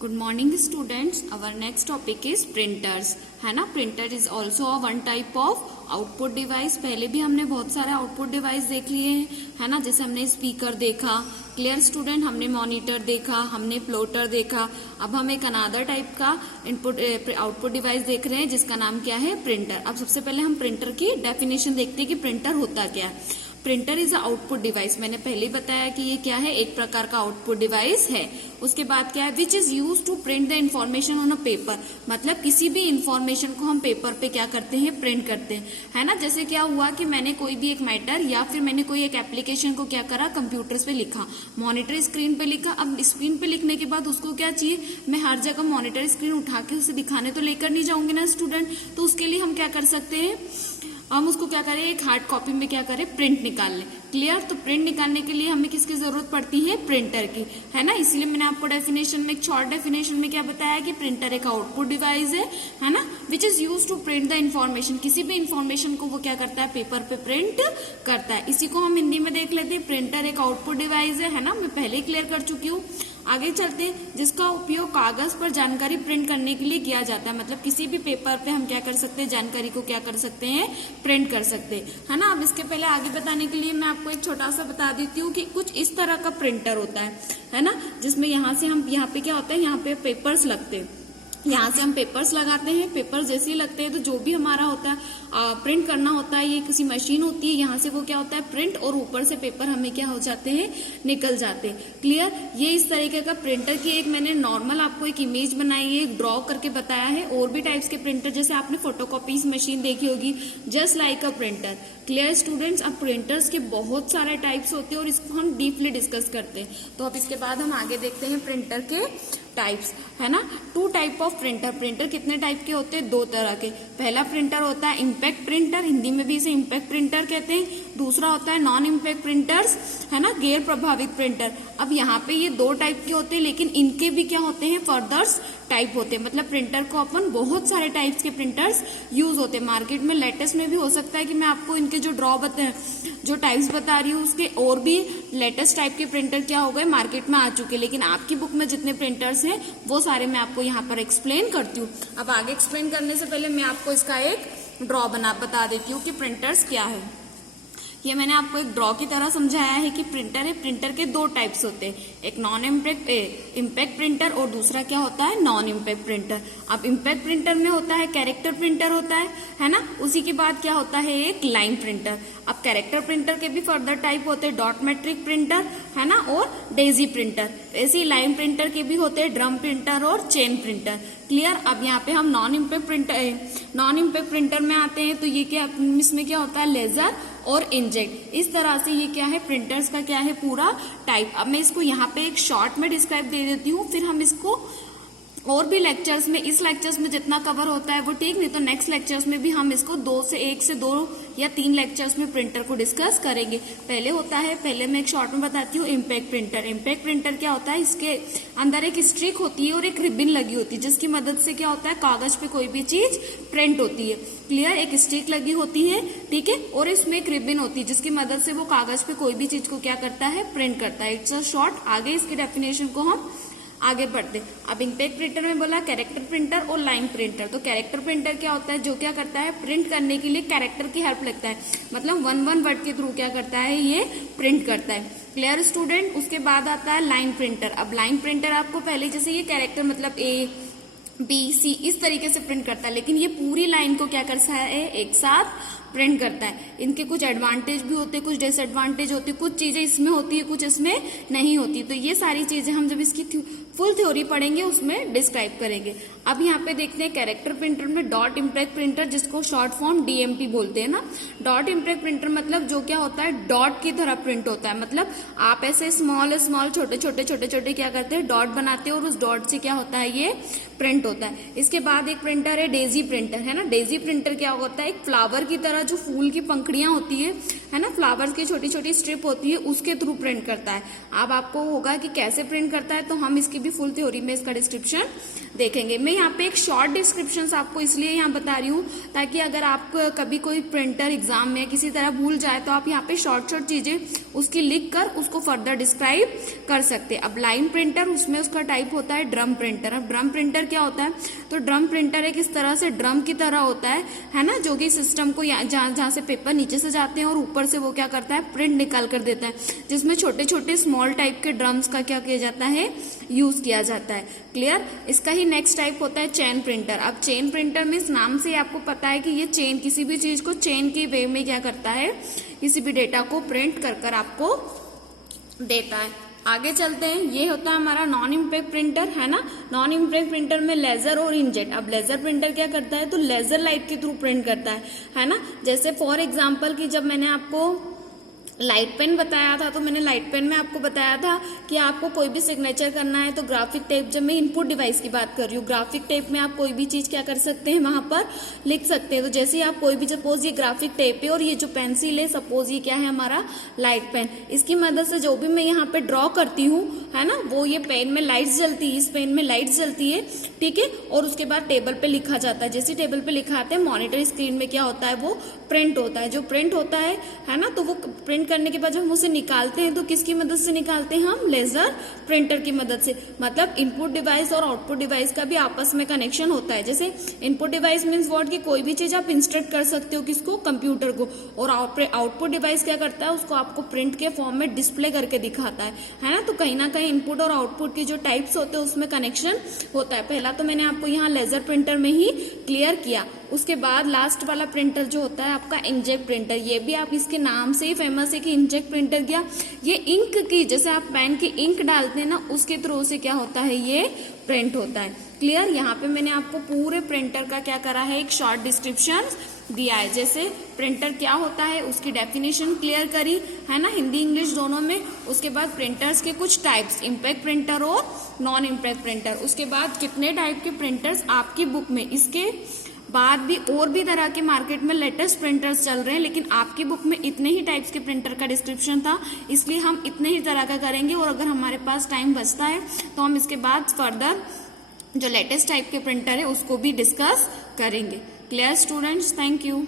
Good morning students. Our next topic is printers, है ना। Printer is also a one type of output device. पहले भी हमने बहुत सारे आउटपुट डिवाइस देख लिए हैं, है ना। जैसे हमने स्पीकर देखा, क्लियर स्टूडेंट, हमने मॉनिटर देखा, हमने प्लॉटर देखा। अब हम एक अनादर टाइप का इनपुट आउटपुट डिवाइस देख रहे हैं जिसका नाम क्या है, प्रिंटर। अब सबसे पहले हम प्रिंटर की डेफिनेशन देखते हैं कि प्रिंटर होता क्या है। Printer is a output device, मैंने पहले ही बताया कि ये क्या है, एक प्रकार का आउटपुट डिवाइस है। उसके बाद क्या है, which is use to print the information on a paper, मतलब किसी भी इन्फॉर्मेशन को हम पेपर पे क्या करते हैं, प्रिंट करते हैं, है ना। जैसे क्या हुआ कि मैंने कोई भी एक मैटर या फिर मैंने कोई एक एप्लीकेशन को क्या करा, कंप्यूटर पे लिखा, मॉनिटर स्क्रीन पे लिखा। अब स्क्रीन पे लिखने के बाद उसको क्या चाहिए, मैं हर जगह मॉनिटर स्क्रीन उठा के उसे दिखाने तो लेकर नहीं जाऊंगी ना स्टूडेंट। तो उसके लिए हम क्या कर सकते हैं, हम उसको क्या करें, एक हार्ड कॉपी में क्या करें, प्रिंट निकाल लें। क्लियर। तो प्रिंट निकालने के लिए हमें किसकी जरूरत पड़ती है, प्रिंटर की, है ना। इसलिए मैंने आपको डेफिनेशन में, एक शॉर्ट डेफिनेशन में क्या बताया कि प्रिंटर एक आउटपुट डिवाइस है ना, which is use to print the information, किसी भी इन्फॉर्मेशन को वो क्या करता है, पेपर पे प्रिंट करता है। इसी को हम हिंदी में देख लेते हैं, प्रिंटर एक आउटपुट डिवाइस है ना। मैं पहले ही क्लियर कर चुकी हूँ। आगे चलते हैं, जिसका उपयोग कागज पर जानकारी प्रिंट करने के लिए किया जाता है, मतलब किसी भी पेपर पे हम क्या कर सकते हैं, जानकारी को क्या कर सकते हैं, प्रिंट कर सकते हैं, है ना। अब इसके पहले आगे बताने के लिए मैं आपको एक छोटा सा बता देती हूँ कि कुछ इस तरह का प्रिंटर होता है ना, जिसमें यहाँ से हम, यहाँ पे क्या होता है, यहाँ पे पेपर्स लगते हैं, यहाँ से हम पेपर्स लगाते हैं। पेपर्स जैसे ही लगते हैं तो जो भी हमारा होता है प्रिंट करना होता है, ये किसी मशीन होती है, यहाँ से वो क्या होता है, प्रिंट, और ऊपर से पेपर हमें क्या हो जाते हैं, निकल जाते हैं। क्लियर। ये इस तरीके का प्रिंटर की एक मैंने नॉर्मल आपको एक इमेज बनाई है, एक ड्रॉ करके बताया है। और भी टाइप्स के प्रिंटर, जैसे आपने फोटोकॉपीज मशीन देखी होगी, just like a printer. Clear students. अब प्रिंटर्स के बहुत सारे टाइप्स होते हैं और इसको हम डीपली डिस्कस करते हैं। तो अब इसके बाद हम आगे देखते हैं प्रिंटर के टाइप्स, है ना। Two type of printer. Printer कितने टाइप के होते हैं, दो तरह के। पहला प्रिंटर होता है इम्पैक्ट प्रिंटर, हिंदी में भी इसे इम्पैक्ट प्रिंटर कहते हैं। दूसरा होता है नॉन इम्पैक्ट प्रिंटर्स, है ना, गैर प्रभावित प्रिंटर। अब यहाँ पे ये दो टाइप के होते हैं, लेकिन इनके भी क्या होते हैं, फर्दर्स टाइप होते हैं। मतलब प्रिंटर को अपन बहुत सारे टाइप्स के प्रिंटर्स यूज होते हैं मार्केट में। लेटेस्ट में भी हो सकता है कि मैं आपको इनके जो टाइप्स बता रही हूँ उसके और भी लेटेस्ट टाइप के प्रिंटर क्या हो गए, मार्केट में आ चुके हैं। लेकिन आपकी बुक में जितने प्रिंटर्स हैं वो सारे मैं आपको यहाँ पर एक्सप्लेन करती हूँ। अब आगे एक्सप्लेन करने से पहले मैं आपको इसका एक ड्रॉ बता देती हूँ कि प्रिंटर्स क्या है। ये मैंने आपको एक ड्रॉ की तरह समझाया है कि प्रिंटर है। प्रिंटर के दो टाइप्स होते हैं, एक नॉन इम्पैक्ट प्रिंटर और दूसरा क्या होता है, नॉन इम्पैक्ट प्रिंटर। अब इम्पैक्ट प्रिंटर में होता है कैरेक्टर प्रिंटर होता है ना। उसी के बाद क्या होता है, एक लाइन प्रिंटर। अब कैरेक्टर प्रिंटर के भी फर्दर टाइप होते हैं, डॉट मैट्रिक प्रिंटर, है ना, और डेजी प्रिंटर। ऐसे ही लाइन प्रिंटर के भी होते हैं ड्रम प्रिंटर और चेन प्रिंटर। क्लियर। अब यहाँ पे हम नॉन इम्पैक्ट प्रिंटर में आते हैं। तो ये क्या, इसमें क्या होता है, लेजर और इंजेक्ट। इस तरह से ये क्या है, प्रिंटर्स का क्या है, पूरा टाइप। अब मैं इसको यहाँ पे एक शॉर्ट में डिस्क्राइब दे देती हूँ, फिर हम इसको और भी लेक्चर्स में, इस लेक्चर्स में जितना कवर होता है वो ठीक, नहीं तो नेक्स्ट लेक्चर्स में भी हम इसको 1 से 2 या 3 लेक्चर्स में प्रिंटर को डिस्कस करेंगे। पहले मैं एक शॉर्ट में बताती हूँ इम्पैक्ट प्रिंटर। इम्पैक्ट प्रिंटर क्या होता है, इसके अंदर एक स्ट्रिक होती है और एक रिबन लगी होती है, जिसकी मदद से क्या होता है, कागज पे कोई भी चीज प्रिंट होती है। क्लियर। एक स्ट्रिक लगी होती है, ठीक है, और इसमें एक रिबन होती है जिसकी मदद से वो कागज पे कोई भी चीज को क्या करता है, प्रिंट करता है। It's a short. आगे इसकी डेफिनेशन को हम आगे बढ़ते। अब इम्पैक्ट प्रिंटर में बोला कैरेक्टर प्रिंटर और लाइन प्रिंटर। तो कैरेक्टर प्रिंटर क्या होता है, जो क्या करता है, प्रिंट करने के लिए कैरेक्टर की हेल्प लगता है, मतलब 1 वर्ड के थ्रू क्या करता है, ये प्रिंट करता है। Clear student. उसके बाद आता है लाइन प्रिंटर। अब लाइन प्रिंटर आपको पहले, जैसे ये कैरेक्टर मतलब A, B, C इस तरीके से प्रिंट करता है, लेकिन ये पूरी लाइन को क्या करता है, एक साथ प्रिंट करता है। इनके कुछ एडवांटेज भी होते हैं, कुछ डिसएडवांटेज होते हैं, कुछ चीजें इसमें होती है, कुछ इसमें नहीं होती। तो ये सारी चीजें हम जब इसकी फुल थ्योरी पढ़ेंगे उसमें डिस्क्राइब करेंगे। अब यहाँ पे देखते हैं कैरेक्टर प्रिंटर में डॉट इम्पैक्ट प्रिंटर, जिसको शॉर्ट फॉर्म DMP बोलते हैं ना। डॉट इम्पैक्ट प्रिंटर मतलब जो क्या होता है, डॉट की तरह प्रिंट होता है। मतलब आप ऐसे स्मॉल छोटे छोटे क्या करते हैं, डॉट बनाते हैं और उस डॉट से क्या होता है, ये प्रिंट होता है। इसके बाद एक प्रिंटर है डेजी प्रिंटर, है ना। डेजी प्रिंटर क्या होता है, एक फ्लावर की तरह तरह जो फूल की पंखड़ियां होती है ना, फ्लावर्स की छोटी छोटी स्ट्रिप होती है, उसके थ्रू प्रिंट करता है। अब आपको होगा कि कैसे प्रिंट करता है, तो हम इसकी भी फुल थ्योरी में इसका डिस्क्रिप्शन देखेंगे। मैं यहाँ पे एक शॉर्ट डिस्क्रिप्शन आपको इसलिए यहाँ बता रही हूँ ताकि अगर आप कभी कोई प्रिंटर एग्जाम में किसी तरह भूल जाए तो आप यहाँ पे शॉर्ट शॉर्ट चीजें उसकी लिख कर उसको फर्दर डिस्क्राइब कर सकते हैं। अब लाइन प्रिंटर, उसमें उसका टाइप होता है ड्रम प्रिंटर। अब ड्रम प्रिंटर क्या होता है, तो ड्रम प्रिंटर एक इस तरह से ड्रम की तरह होता है ना, जो कि सिस्टम को जहां से पेपर नीचे से जाते हैं और ऊपर से वो क्या करता है, प्रिंट निकाल कर देता है, जिसमें छोटे छोटे स्मॉल टाइप के ड्रम्स का क्या किया जाता है, यूज किया जाता है। क्लियर। इसका ही नेक्स्ट टाइप होता है चेन प्रिंटर। अब चेन प्रिंटर में इस नाम से आपको पता है कि ये चेन, किसी भी चीज को चेन के वे में क्या करता है, किसी भी डेटा को प्रिंट कर कर आपको देता है। आगे चलते हैं, ये होता है हमारा नॉन इम्पैक्ट प्रिंटर, है ना। नॉन इम्पैक्ट प्रिंटर में लेजर और इंकजेट। अब लेजर प्रिंटर क्या करता है, तो लेजर लाइट के थ्रू प्रिंट करता है ना। जैसे फॉर एग्जांपल कि जब मैंने आपको लाइट पेन बताया था, तो मैंने लाइट पेन में आपको बताया था कि आपको कोई भी सिग्नेचर करना है तो ग्राफिक टेप, जब मैं इनपुट डिवाइस की बात कर रही हूँ, ग्राफिक टेप में आप कोई भी चीज क्या कर सकते हैं, वहां पर लिख सकते हैं। तो जैसे ही आप कोई भी, सपोज ये ग्राफिक टेप है और ये जो पेंसिल है, सपोज ये क्या है हमारा लाइट पेन, इसकी मदद से जो भी मैं यहाँ पे ड्रॉ करती हूँ, है ना, वो ये पेन में लाइट्स जलती है, इस पेन में लाइट्स जलती है, ठीक है। और उसके बाद टेबल पे लिखा जाता है। जैसे टेबल पे लिखा आता है, मॉनिटर स्क्रीन में क्या होता है, वो प्रिंट होता है। जो प्रिंट होता है ना, तो वो प्रिंट करने के बाद जब हम उसे निकालते हैं तो किसकी मदद से निकालते हैं, हम लेजर प्रिंटर की मदद से। मतलब इनपुट डिवाइस और आउटपुट डिवाइस का भी आपस में कनेक्शन होता है। जैसे इनपुट डिवाइस मीन्स व्हाट, कि कोई भी चीज आप इंस्ट्रक्ट कर सकते हो किसको, कंप्यूटर को, और आउटपुट डिवाइस क्या करता है, उसको आपको प्रिंट के फॉर्म में डिस्प्ले करके दिखाता है ना। तो कहीं ना कहीं इनपुट और आउटपुट की जो टाइप्स होते हैं उसमें कनेक्शन होता है। पहला तो मैंने आपको यहाँ लेजर प्रिंटर में ही क्लियर किया। उसके बाद लास्ट वाला प्रिंटर जो होता है आपका इंकजेट प्रिंटर। ये भी आप इसके नाम से ही फेमस है कि इंकजेट प्रिंटर क्या, ये इंक की, जैसे आप पेन की इंक डालते हैं ना, उसके थ्रू से क्या होता है, ये प्रिंट होता है। क्लियर। यहाँ पे मैंने आपको पूरे प्रिंटर का क्या करा है, एक शॉर्ट डिस्क्रिप्शन दिया है। जैसे प्रिंटर क्या होता है उसकी डेफिनेशन क्लियर करी, है ना, हिंदी इंग्लिश दोनों में। उसके बाद प्रिंटर्स के कुछ टाइप्स, इम्पैक्ट प्रिंटर और नॉन इम्पैक्ट प्रिंटर। उसके बाद कितने टाइप के प्रिंटर्स आपकी बुक में, इसके बाद भी और भी तरह के मार्केट में लेटेस्ट प्रिंटर्स चल रहे हैं, लेकिन आपकी बुक में इतने ही टाइप्स के प्रिंटर का डिस्क्रिप्शन था, इसलिए हम इतने ही तरह का करेंगे। और अगर हमारे पास टाइम बचता है तो हम इसके बाद फर्दर जो लेटेस्ट टाइप के प्रिंटर है उसको भी डिस्कस करेंगे। Clear students, thank you.